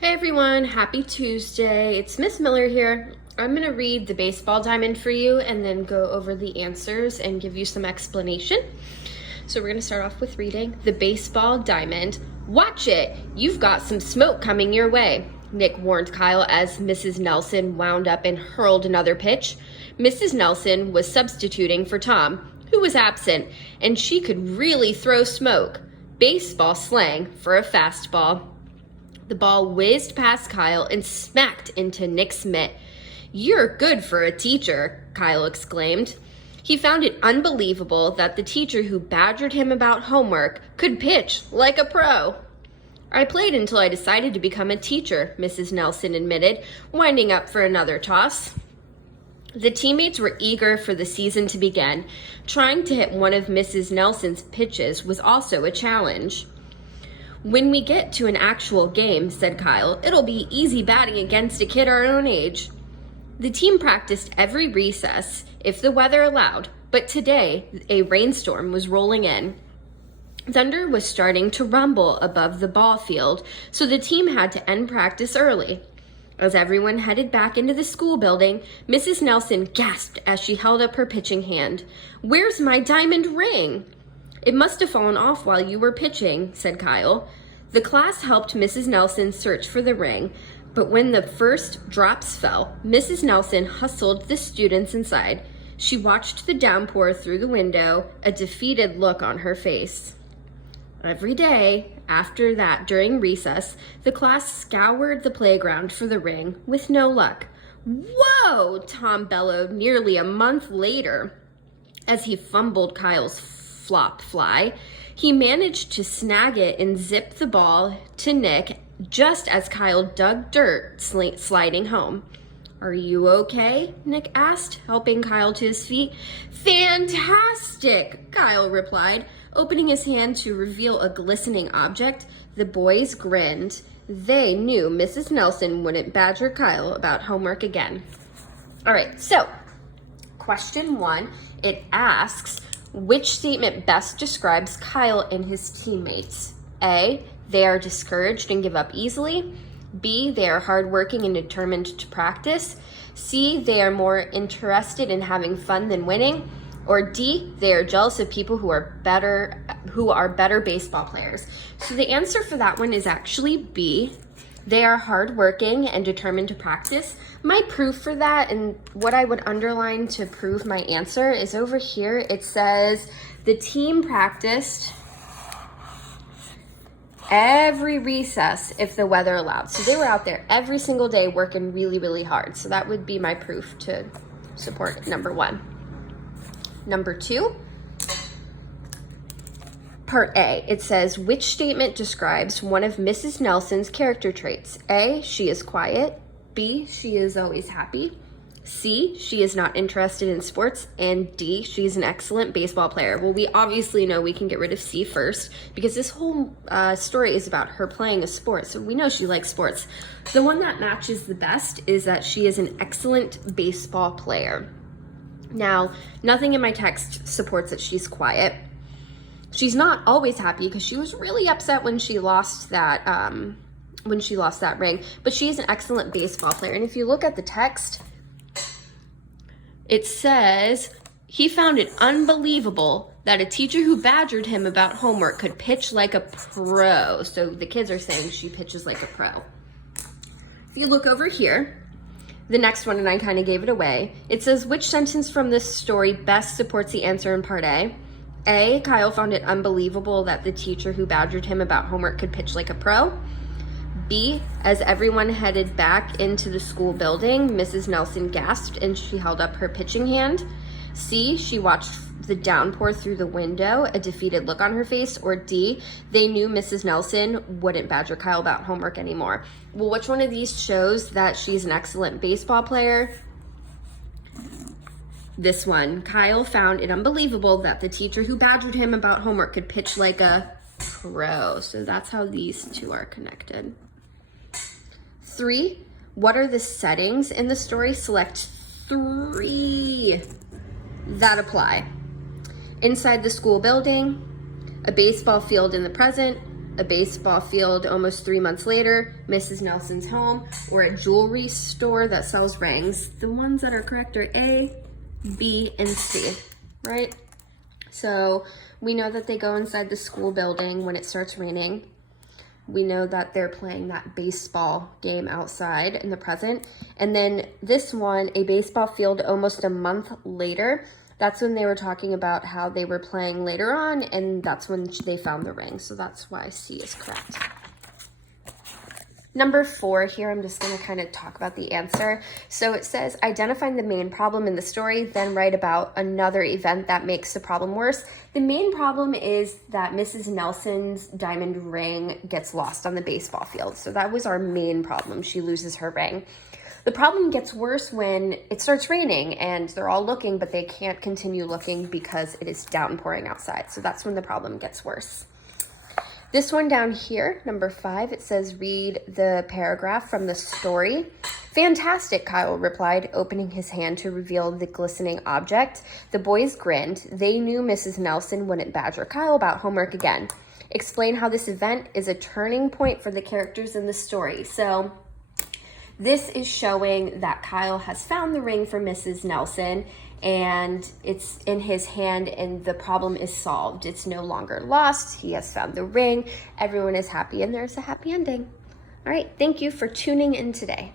Hey everyone, happy Tuesday. It's Miss Miller here. I'm going to read the baseball diamond for you and then go over the answers and give you some explanation. So we're going to start off with reading the baseball diamond. Watch it! You've got some smoke coming your way, Nick warned Kyle as Mrs. Nelson wound up and hurled another pitch. Mrs. Nelson was substituting for Tom, who was absent, and she could really throw smoke. Baseball slang for a fastball. The ball whizzed past Kyle and smacked into Nick's mitt. "You're good for a teacher," Kyle exclaimed. He found it unbelievable that the teacher who badgered him about homework could pitch like a pro. "I played until I decided to become a teacher," Mrs. Nelson admitted, winding up for another toss. The teammates were eager for the season to begin. Trying to hit one of Mrs. Nelson's pitches was also a challenge. "When we get to an actual game," said Kyle, "it'll be easy batting against a kid our own age." The team practiced every recess, if the weather allowed, but today a rainstorm was rolling in. Thunder was starting to rumble above the ball field, so the team had to end practice early. As everyone headed back into the school building, Mrs. Nelson gasped as she held up her pitching hand. "Where's my diamond ring?" "It must have fallen off while you were pitching," said Kyle. The class helped Mrs. Nelson search for the ring, but when the first drops fell, Mrs. Nelson hustled the students inside. She watched the downpour through the window, a defeated look on her face. Every day after that, during recess, the class scoured the playground for the ring with no luck. "Whoa!" Tom bellowed nearly a month later as he fumbled Kyle's flop fly. He managed to snag it and zip the ball to Nick just as Kyle dug dirt, sliding home. "Are you okay?" Nick asked, helping Kyle to his feet. "Fantastic!" Kyle replied, opening his hand to reveal a glistening object. The boys grinned. They knew Mrs. Nelson wouldn't badger Kyle about homework again. All right, so question 1, it asks, which statement best describes Kyle and his teammates? A, they are discouraged and give up easily. B, they are hardworking and determined to practice. C, they are more interested in having fun than winning. Or D, they are jealous of people who are better baseball players. So the answer for that one is actually B. They are hardworking and determined to practice. My proof for that, and what I would underline to prove my answer, is over here. It says the team practiced every recess if the weather allowed. So they were out there every single day working really, really hard. So that would be my proof to support number 1. Number 2, part A, it says, which statement describes one of Mrs. Nelson's character traits? A, she is quiet. B, she is always happy. C, she is not interested in sports. And D, she's an excellent baseball player. Well, we obviously know we can get rid of C first because this whole story is about her playing a sport. So we know she likes sports. The one that matches the best is that she is an excellent baseball player. Now, nothing in my text supports that she's quiet. She's not always happy because she was really upset when she lost that ring, but she is an excellent baseball player. And if you look at the text, it says, he found it unbelievable that a teacher who badgered him about homework could pitch like a pro. So the kids are saying she pitches like a pro. If you look over here, the next one, and I kind of gave it away, it says, which sentence from this story best supports the answer in part A? A, Kyle found it unbelievable that the teacher who badgered him about homework could pitch like a pro. B, as everyone headed back into the school building, Mrs. Nelson gasped and she held up her pitching hand. C, she watched the downpour through the window, a defeated look on her face. Or D, they knew Mrs. Nelson wouldn't badger Kyle about homework anymore. Well, which one of these shows that she's an excellent baseball player? This one. Kyle found it unbelievable that the teacher who badgered him about homework could pitch like a pro. So that's how these two are connected. 3, what are the settings in the story? Select 3 that apply. Inside the school building, a baseball field in the present, a baseball field almost 3 months later, Mrs. Nelson's home, or a jewelry store that sells rings. The ones that are correct are A, B, and C, right? So we know that they go inside the school building when it starts raining. We know that they're playing that baseball game outside in the present. And then this one, a baseball field almost a month later, that's when they were talking about how they were playing later on, and that's when they found the ring. So that's why C is correct. Number 4 here, I'm just going to kind of talk about the answer. So it says, identifying the main problem in the story, then write about another event that makes the problem worse. The main problem is that Mrs. Nelson's diamond ring gets lost on the baseball field. So that was our main problem. She loses her ring. The problem gets worse when it starts raining and they're all looking, but they can't continue looking because it is downpouring outside. So that's when the problem gets worse. This one down here, number 5, it says, read the paragraph from the story. Fantastic, Kyle replied, opening his hand to reveal the glistening object. The boys grinned. They knew Mrs. Nelson wouldn't badger Kyle about homework again. Explain how this event is a turning point for the characters in the story. So this is showing that Kyle has found the ring for Mrs. Nelson, and it's in his hand, and the problem is solved. It's no longer lost. He has found the ring. Everyone is happy, and there's a happy ending. All right, thank you for tuning in today.